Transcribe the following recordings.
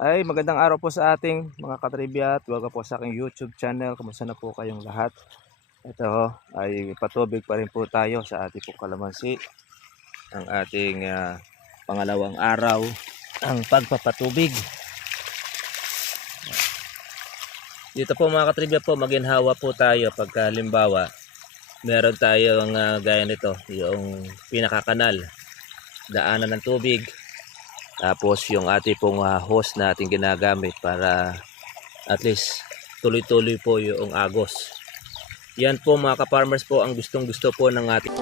Ay, magandang araw po sa ating mga katribya at welcome po sa aking YouTube channel. Kumusta na po kayong lahat? Ito ay patubig pa rin po tayo sa ating po kalamansi. Ang ating pangalawang araw ang pagpapatubig. Dito po mga katribya po, maginhawa po tayo pagka halimbawa meron tayong gaya nito, yung pinakakanal, daanan ng tubig. Tapos yung ating pong hose na ating ginagamit para at least tuloy-tuloy po yung agos. Yan po mga ka-farmers po ang gustong-gusto po ng ating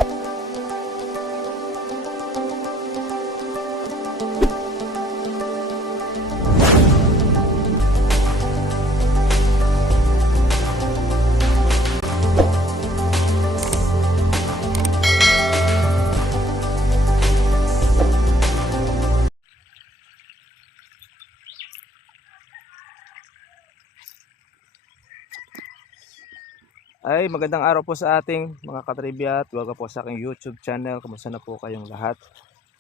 Ay, magandang araw po sa ating mga katribya at welcome po sa aking YouTube channel. Kumusta na po kayong lahat?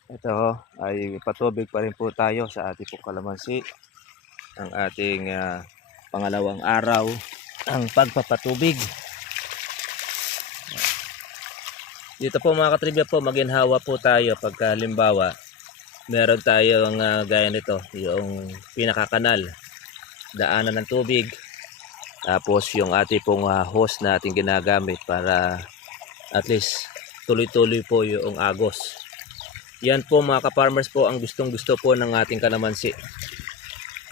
Ito ay patubig pa rin po tayo sa ating po kalamansi. Ang ating pangalawang araw ang pagpapatubig. Dito po mga katribya po, maginhawa po tayo pagka halimbawa meron tayong gaya nito, yung pinakakanal, daanan ng tubig. Tapos yung ating pong hose na ating ginagamit para at least tuloy-tuloy po yung agos. Yan po mga ka-farmers po ang gustong-gusto po ng ating kalamansi.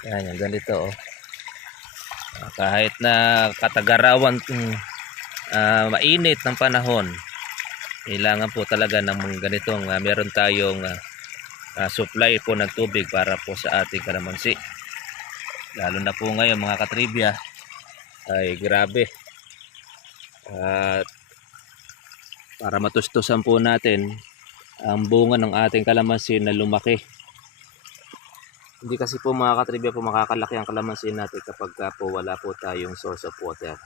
Yan, yung ganito oh. Kahit na katagarawan mainit ng panahon, kailangan po talaga ng ganitong meron tayong supply po ng tubig para po sa ating kalamansi. Lalo na po ngayon mga katribya ay grabe. At para matustusan po natin ang bunga ng ating kalamansi na lumaki. Hindi kasi po mga katribya po makakalaki ang kalamansi natin kapag po wala po tayong source of water.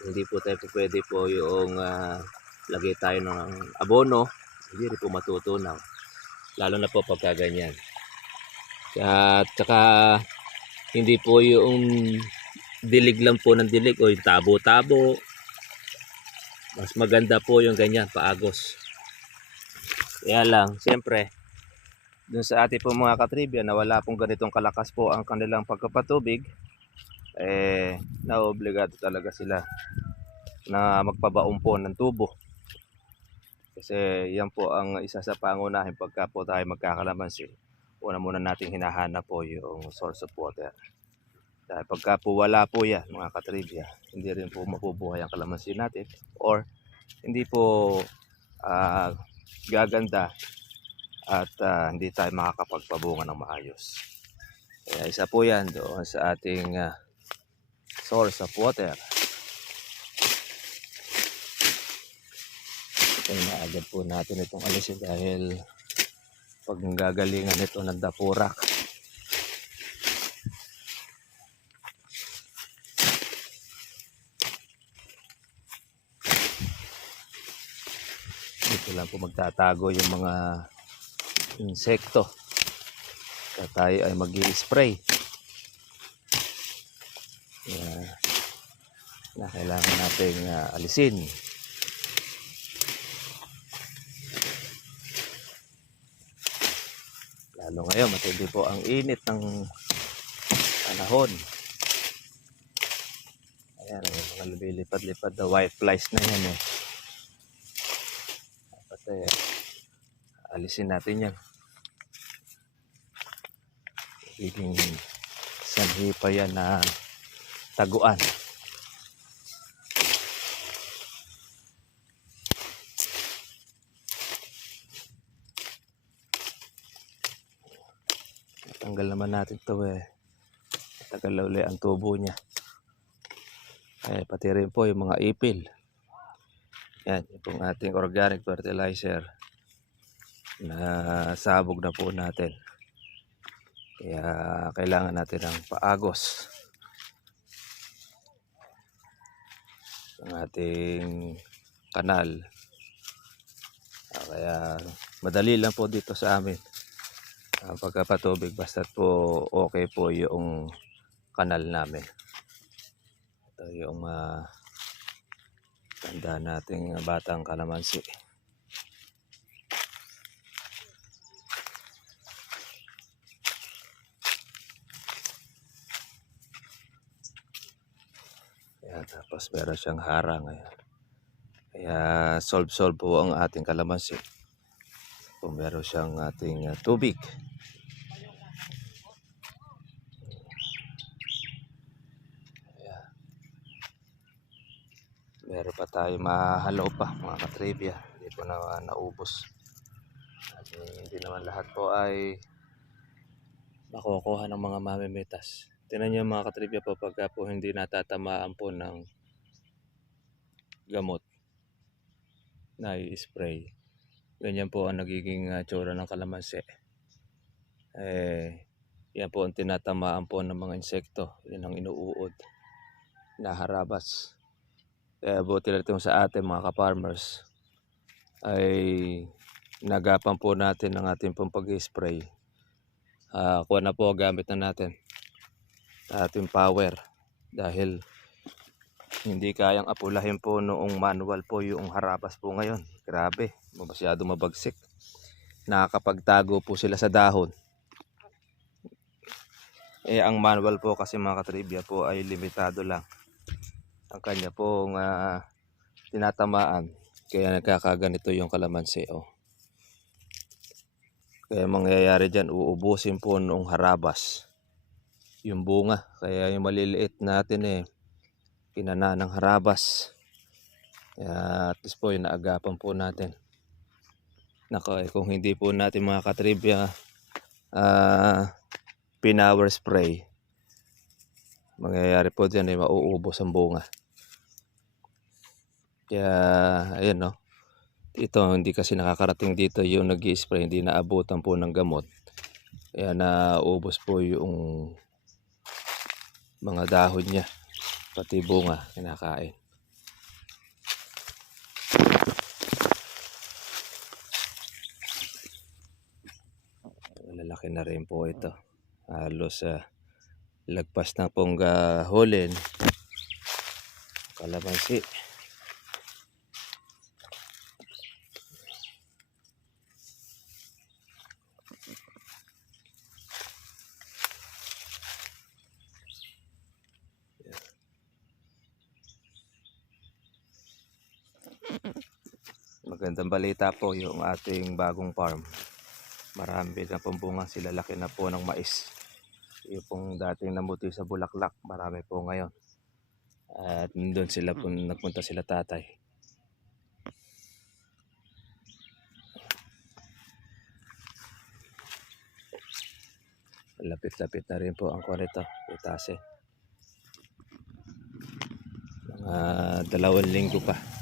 Hindi po tayo pwede po yung lagay tayo ng abono, hindi rin po matutunaw. Lalo na po pagka ganyan. At saka hindi po yung dilig lang po ng dilig o yung tabo-tabo. Mas maganda po yung ganyan, paagos. Kaya lang, siyempre, dun sa ating po mga katribya na wala pong ganitong kalakas po ang kanilang pagkapatubig, naobligado talaga sila na magpabaon po ng tubo. Kasi yan po ang isa sa pangunahin pagka po tayo magkakalamansi. Una muna natin hinahanap po yung source of water. Dahil pagka po wala po yan mga katribya, hindi rin po mabubuhay ang kalamansi natin or hindi po gaganda at hindi tayo makakapagpabunga ng maayos. Kaya isa po yan doon sa ating source of water. Kaya naagad po natin itong alisin dahil pag gagalingan ito ng dapurak. Dito lang po magtatago yung mga insekto. Kaya tayo ay mag-i-spray. Na kailangan nating alisin. Lalo ngayon, matindi po ang init ng panahon. Ayan, yung mga lumilipad-lipad na white flies na yan eh. Dapat alisin natin yan. Higing sanhi pa yan na taguan. Tanggal naman natin ito eh. Tagal na uli ang tubo niya. Pati rin po yung mga ipil. Yan, yung ating organic fertilizer na sabog na po natin. Kaya kailangan natin ng paagos ng ating kanal. Kaya madali lang po dito sa amin. pagkapatubig basta't po okay po yung kanal namin. Ito yung tanda nating batang kalamansi. Ayan, tapos meron siyang harang. Ayan. Kaya solve po ang ating kalamansi kung meron siyang ating tubig. Ayan. Meron pa tayo mahalo pa mga katribya, hindi po na naubos. At hindi naman lahat po ay makukuha ng mga mamimitas. Tingnan niyo mga katribya po, pagka po hindi natatamaan po ng gamot na i-spray, ganyan po ang nagiging tsura ng kalamansi. Yan po ang tinatamaan po ng mga insekto. Yan ang inuuod na harabas. Kaya buti na ito sa atin mga ka-farmers ay nagapan po natin ang ating pong pag-spray. Kuha na po gamit na natin ating power, dahil hindi kayang apulahin po noong manual po yung harabas po ngayon. Grabe, masyado mabagsik. Nakakapagtago po sila sa dahon. Ang manual po kasi mga katribya po ay limitado lang ang kanya pong tinatamaan. Kaya nagkakaganito yung kalamansi. Kaya mangyayari dyan, uubusin po noong harabas yung bunga. Kaya yung maliliit natin kinana ng harabas. Kaya at least po yung naagapan po natin. Nako, kung hindi po natin mga katribya pinower spray, mangyayari po dyan ay mauubos ang bunga. Kaya ayun ito hindi kasi nakakarating dito yung nag-i-spray, hindi naabutan po ng gamot. Kaya naubos po yung mga dahon niya, pati bunga kinakain. Lalaki na rin po ito. Halos lagpas na pong hulin kalamansi. Magandang balita po yung ating bagong farm. Marami na pong bunga, sila laki na po ng mais. Yung pong dating namuti sa bulaklak, marami po ngayon. At doon sila po nagpunta sila tatay. Lapit-lapit na rin po ang kwarito, itase. Mga 2 linggo pa.